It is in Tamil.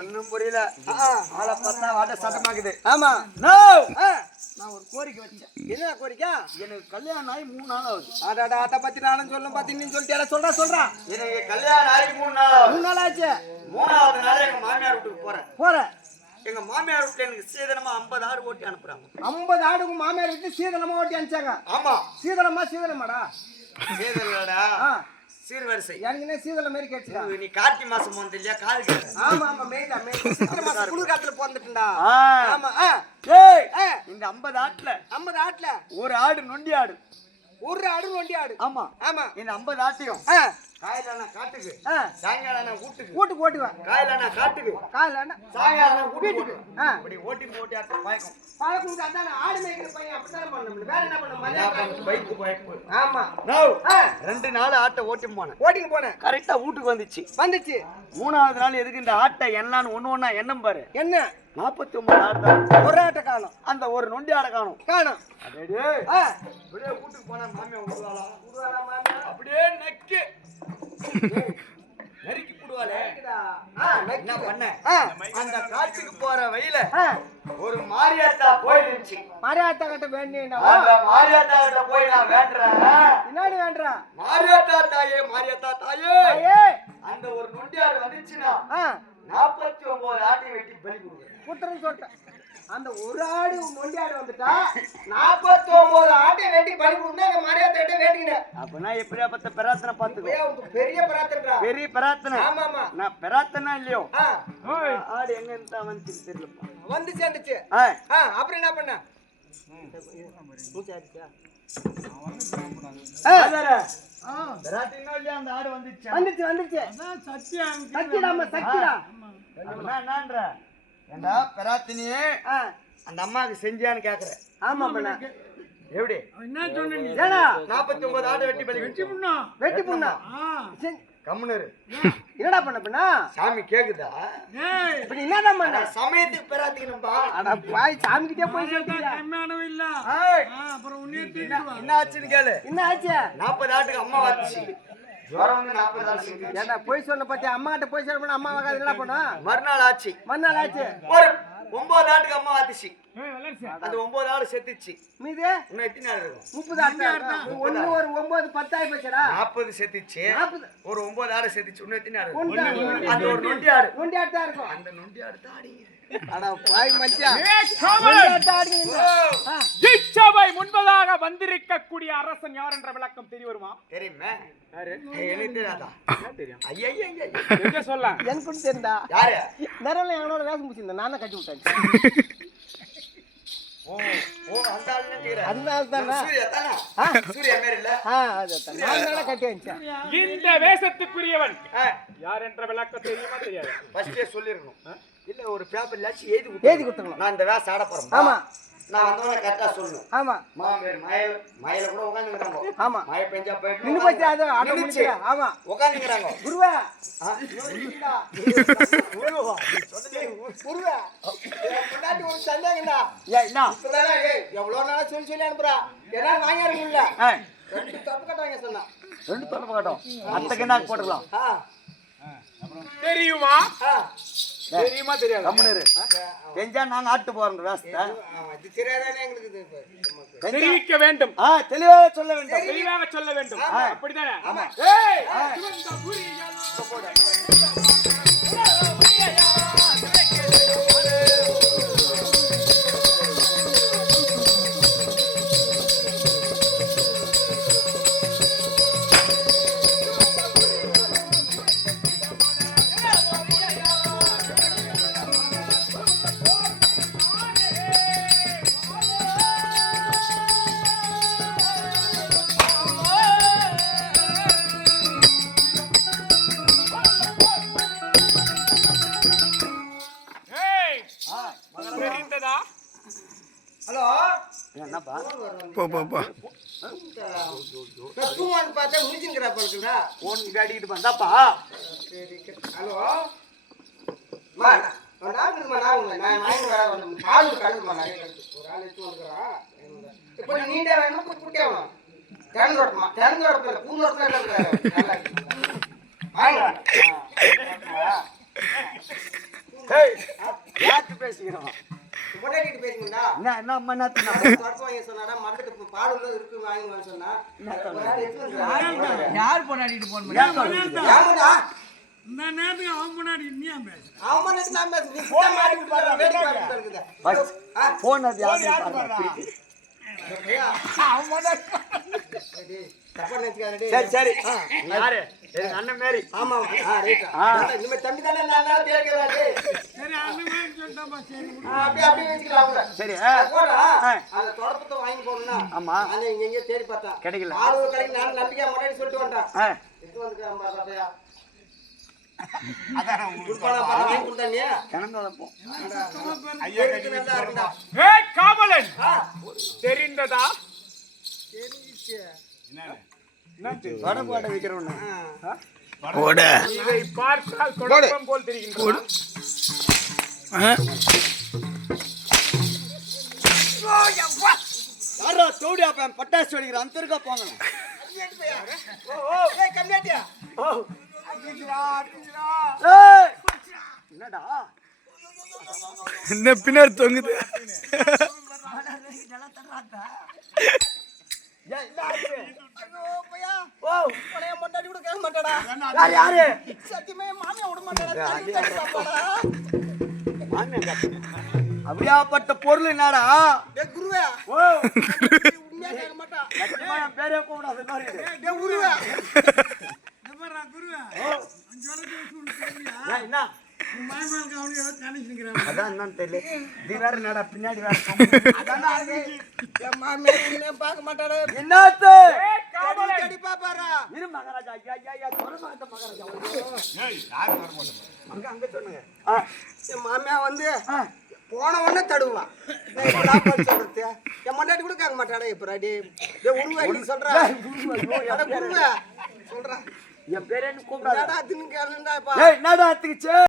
ஒண்ணும் புரியல. ஆளை பார்த்தா வாட சட்டமாக்குது ஆமா. நோ நான் ஒரு கோரிக்கை வச்சேன். என்ன கோரிக்கை? எனக்கு கல்யாணம் ஆகி மூணு நாள் ஆகுது. அடாடா அதை பத்தி நானும் சொல்லும் பத்தி நீ சொல்லிட்டியா சொல்றா சொல்றா. எனக்கு கல்யாணம் ஆகி மூணு நாள் மூணு நாள் ஆச்சு? மூணாவது நாள் எங்க மாமியார் வீட்டுக்கு போறேன். போற. எங்க மாமியார் வீட்டுல எனக்கு சீதனமா ஐம்பது ஆடு ஓட்டி அனுப்புறாங்க. ஐம்பது ஆடுக்கு மாமியார் விட்டு சீதனமா ஓட்டி அனுப்பிச்சாங்க. ஆமா. சீதனமா சீதனமாடா? சீதனடா ஆ. சீர்வரிசை. எனக்கு என்ன சீதனம் மாதிரி கேட்டுச்சா நீ கார்த்தி மாசம் வந்து இல்லையா கால் ஆமா ஆமா மெயின்டா மெயின் சித்திரை மாசம் குளிர் காத்துல பிறந்துட்டா ஆ. ஆமா ஏய் இந்த ஐம்பது ஆட்டுல. ஐம்பது ஆட்டுல. ஒரு ஆடு நொண்டி ஆடு. ஒரு ஆடு நொண்டி ஆடு. ஆமா. ஆமா. இந்த ஐம்பது ஆட்டையும் ஆ. காயிலான காட்டுக்கு. சாயங்காலம் வீட்டுக்கு. வீட்டுக்கு ஓட்டுவேன் காயிலான காட்டுக்கு. காலைல என்ன? சாயங்காலம் வீட்டுக்கு. இப்படி ஓட்டி போட்டி ஆட்ட பாய்க்கும் பழக்கம் அதான்? ஆடு மேய்க்கிற பையன் அப்படித்தானே பண்ணணும்? வேற என்ன பண்ண மலையாளம் பைக்கு ஆமா. ரெண்டு நாள் ஆட்டை ஓட்டி போனேன். ஓட்டிங்க போனேன். கரெக்டா வீட்டுக்கு வந்துச்சு. வந்துச்சு. மூணாவது நாள் எதுக்கு இந்த ஆட்டை என்னன்னு ஒண்ணு ஒண்ணா எண்ணம் பாரு. என்ன? நாற்பத்தி ஒன்பது ஆடு தான். ஒரு ஆட்டை காணும். அந்த ஒரு நொண்டி ஆடை காணும். காணும். அப்படியே வீட்டுக்கு போனா மாமியா விடுவாளா உருவாடா மாமியா. அப்படியே நக்கி. நறுக்கி போடுவாளே ஆ, என்ன நக்கி. பண்ண? ஆ, அந்த காட்டுக்கு போற வழியில. ஒரு மாரியாத்தா கோயில் இருந்துச்சு மரியாதை கட்ட வேண்டியா மாரியாத்தா கிட்ட போய் நான் வேண்டுறேன். பின்னாடி வேண்டா மாரியாத்தா தாயே மாரியாத்தா தாயே. அந்த ஒரு நொண்டியாடு வந்துச்சுன்னா நாற்பத்தி ஒன்பது ஆட்டை வெட்டி பலி கொடுக்குறேன். சொல்லிட்டேன். அந்த ஒரு ஆடு ஆடு வந்துட்டா நாற்பத்தி ஒன்பது ஆட்டை வேண்டி பலி கொடுத்தா அந்த மரியாதை வேண்டினேன் அப்பனா எப்படியா பத்த பெராத்தனை பாத்துக்கோ பெரிய பிரார்த்தனை பெரிய பெராத்தனை ஆமா ஆமா நான் பெராத்தனா இல்லையோ? ஆடு எங்க இருந்தா வந்து தெரியலப்பா. வந்து சேர்ந்துச்சு. அப்புறம் என்ன பண்ண? ஆதார. பெராத்தினா இல்லையா? அந்த ஆடு வந்துச்சா? வந்துச்சு வந்துச்சு. சத்திடாம சத்திடா அப்படின்னா என்னன்ற? ஏண்டா பெராத்தினியே? அந்த அம்மாவுக்கு செஞ்சியான்னு கேக்குற ஆமா பண்ண. எப்படி? ஏடா நாற்பத்தி ஒன்பது ஆடு வெட்டி பலி வெட்டி வெட்டி புண்ணா? கம்முனரு என்னடா பண்ண பண்ணா? சாமி கேக்குதா? இப்ப நீ என்னதான் பண்ண? சமயத்துக்கு பெறாத்திக்கணும்பா அட பாய் சாமி கிட்டே போய் சொல்லிட்டியா ஏய், என்ன ஆச்சுன்னு கேளு. என்ன ஆச்சு? நாற்பது ஆட்டுக்கு அம்மா வந்துச்சு. ஆடு போய் சொன்ன பத்தி அம்மா கிட்ட போய் சொல்ல அம்மா வாங்காது என்ன பண்ணா மறுநாள் ஆச்சு. மறுநாள் ஆச்சு. ஒரு ஒன்பது ஆட்டுக்கு அம்மா வாத்துச்சு அந்த ஒன்பது ஆடு செத்துச்சு. மீது? இன்னும் எத்தனை ஆடு இருக்கும்? முப்பது ஒண்ணு ஒரு ஒன்பது பத்தாயி போச்சுடா. நாற்பது செத்துச்சு. ஒரு ஒன்பது ஆடு செத்துச்சு. இன்னும் எத்தனை ஆடு? ஆடு. அந்த ஒரு நொண்டி ஆடு நொண்டி ஆட்டு தான் இருக்கும். அந்த நொண்டி ஆடு தான் ஆடிங்குது. அட பாய் மச்சான் ஆடுங்க தீட்சாவை முன்பதாக வந்திருக்கக்கூடிய அரசன் யார் என்ற விளக்கம் தெரிய வருமா? தெரியுமே? எனக்கு தெரியாதா? ஐயா ஐயா, ஐயா எங்க சொல்ல? எனக்கு கூட தெரிந்தா யாரு? நேரம் எங்களோட வேஷம் முடிச்சிருந்தேன் நான் தான்? கட்டி விட்டேன் இந்த வேஷத்துக்குரியவன் யார் என்ற விளக்கம் தெரியுமா தெரியாது? சொல்லிருக்கணும் இல்ல ஒரு பேப்பர்லாச்சும் எழுதி எழுதி கொடுத்துருணும் நான் இந்த வேலை ஆட போறேன். ஆமா. நான் வந்தவன கரெக்டா சொல்லணும். ஆமா. மாமேர் மயல் மயில கூட உட்காந்துக்கிறாங்க ஆமா. மழை பெஞ்சா போயிட்டு நின்னு போச்சு? அது ஆட்டோ நின்னுச்சு. முடிக்கிறேன் ஆமா. உட்காந்துக்கிறாங்க குருவா. குருவா. குருவா. முன்னாடி ஒரு சந்தேகம்டா. ஏய், என்ன? இப்பதானே ஏய், எவ்வளவு நாளா சொல்லி சொல்லி அனுப்புறா? ஏன்னா வாங்கி இருக்குல்ல ஆ, ரெண்டு தப்பு கட்டாங்க சொன்னா. ரெண்டு தொடர்பு காட்டும் அத்தைக்கு என்ன போட்டுக்கலாம்? தெரியுமா? தெரியுமா தெரியாது. கம்முனு இரு. செஞ்சா நாங்க ஆட்டு போறோம். செஞ்சா- தெரிவிக்க வேண்டும். ஆ தெளிவாக சொல்ல வேண்டும். தெளிவாக சொல்ல வேண்டும். ஆமா. ஏய், என்னப்பா? நான் தூங்குவான்னு பார்த்தா முடிச்சுங்கிறா பழக்குதா போன் அடிக்கிட்டு வந்தாப்பா. சரி ஹலோ? அம்மா நான் டாக்டருமா நான் நான் வாங்கி வரேன் பால் கலந்துமா கலந்து ஒரு ஆள் எடுத்து வந்துக்கிறான் இப்போ நீட்டா வேணும் குட்டி குட்டியா வேணும்? திறந்து வரட்டுமா? திறந்து வரத்துல பூந்து வரத்துல நல்லா இருக்கு. வாங்க. ஏய் பொண்டாட்டிட்டு பேசுங்கடா என்ன என்ன அம்மா என்ன? தொடப்பு வாங்கி சொன்னாடா மரத்துக்கு பால் உள்ள இருக்கு வாங்கி சொன்னா வந்துருக்கான். யார் பொண்டாடிட்டு போன்? ஏமாடா? இந்த நேரத்துக்கு அவன் முன்னாடி நீ ஏன் பேசுற அவன் மனசு நான் பேசு. நீ மாட்டி வேடிக்கை பார்த்துட்டு இருக்குது. போன் அது யாரு நினைச்சுக்காத, டேய். சரி சரி யாரு அண்ணன் மாரி ஆமா. இனிமே தம்பி தானே நான் கேட்கிறேன். சரி அந்த மாதிரி சொல்லிட்டாப்பா சரி அப்படியே அப்படியே வச்சுக்கலாம் கூட. சரி போடா. ஆ. அந்த தொடப்பத்தை வாங்கி போடணும்னா, ஆமா. நானே இங்க எங்கேயோ தேடி பார்த்தேன். கிடைக்கல. ஒரு கடைக்கு நான் நம்பிக்கையா முன்னாடி சொல்லிட்டு வந்துட்டேன். ஆ, எடுத்து வந்துக்கிறேன் பாப்பையா. வடை போட வைக்கிறோன்னு இதை பார்த்தால் குழப்பம் போல் அப்பன் பட்டாசு வெடிக்கிற? அந்த இருக்கா போங்க. என்னடா? இந்த பின்னாடி தொங்குது ஐயோ, பையா. உன்னைய முன்னாடி கூட கேட்க மாட்டாடா. யார் யாரு? சத்தியமா மாமியா விட மாட்டாடா. அப்படியாப்பட்ட பொருள் என்னடா? டேய், குருவே. ஓ. உண்மையா கேட்க மாட்டா. என் பேரே கூடாது மாதிரி. டேய், குருவே. எப்படா குருவே. அஞ்சு வருஷம் சொல்லி தெரியா ஏன், என்ன? பின்னாடி தேடி பாப்பாரா. இரு மகாராஜா. ஐயா ஐயா ஐயா துரமாத்த மகாராஜா. அங்க அங்க சொன்னுங்க ஆ, என் மாமியா வந்து. போன உடனே தடுவான் சொல்றது. என் முன்னாடி கூட கேட்க மாட்டாடா இப்ப அட என் பேரு குருவே சொல்றா. என் பேரே கூப்பிடாத? என்னடா தின்னு ஏய் என்னடா அத்துக்குச்சு